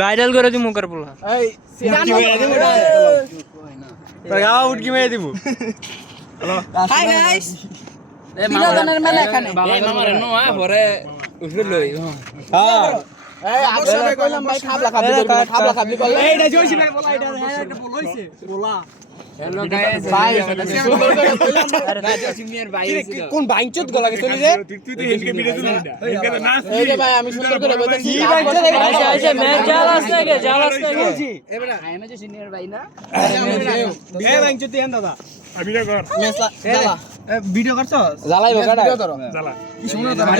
viral করে দিমু মুখের পোলা এই কি মেরে দিব তোর গাওয়া উটকি মেরে দিব হাই গাইস বিনোদনের মেলা এখানে এই মামারে নো পরে উঠে লই হ্যাঁ এই আকশনে কইলাম ভাই খাবলা খাবলি করলে এইটা জয়সি ভাই বলা এটা একটা বল হইছে বলা হ্যালো গাইস ভাই সুন্দর করে কইলাম না জসি মিয়ার ভাই ছিল কোন বাইঞ্চুত গলাকে চলি রে তুই তো হেলকে বিরে দিল হেলকে তো নাচ এই যে ভাই আমি সুন্দর করে বলতেছি আইসা মেয়ে জালাস থেকে এবারে আই এম যে সিনিয়র ভাই না এ বাইঞ্চুত দেন দাদা আমি না কর মেসলা জ্বালা ভিডিও করছস জ্বালাইবো কাটা জ্বালা কি শুনো তো আমার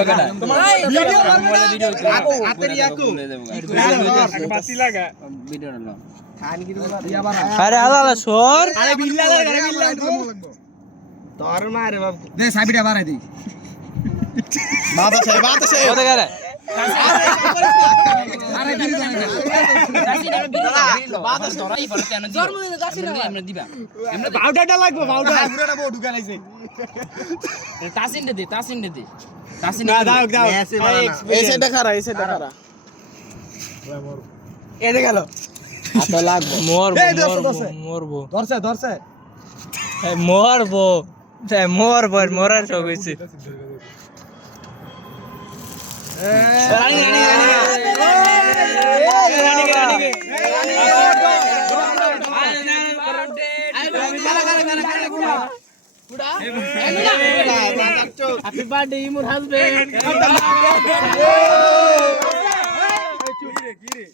বাগান তোমার ভিডিও হাতের ইয়াকু আগে বাতি লাগা ভিডিও লো আরে আলালা সর আরে বিল্লা তোর মারে বাবু দে সাবিটা বাড়াই দি বাত আছে কত করে আরে বিল্লা দাসি না ভিডিও বাত ধরাই পড়তে না জন্মদিনে যাচ্ছি না আমরা দিবা আমরা পাউডারটা লাগবে পাউডার পুরোটা বউ ঢুকা লাইছে তাসিন দে তাসিন না দাও দাও এই সেটা খারা এ দে গেল হাত লাগবে মরবো ধরছে মরবো মরার শখ হয়েছে হ্যাপি বার্থডে ইমুর হাজবেন্ড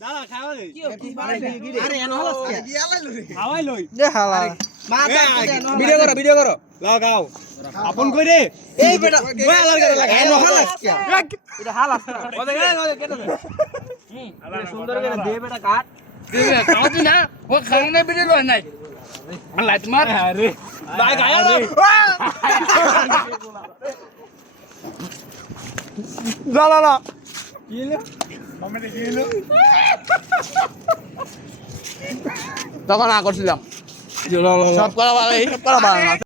দাদা খাওয়া দে আরে এনো হলো খাওয়াই লই যে হালা ভিডিও করো লাগাও আপন কই রে এই বেটা বয়ালার করে লাগা এনো হালাস এটা হালা সুন্দর করে দে বেটা কাট দিবে কাউতি না ও খাওনে ভিডিও লয় নাই আল্লাহ তোমার আরে ভাই গায়া দাও লা কি হলো কমেডি কি হলো তখন করছিলাম সব করা ভালো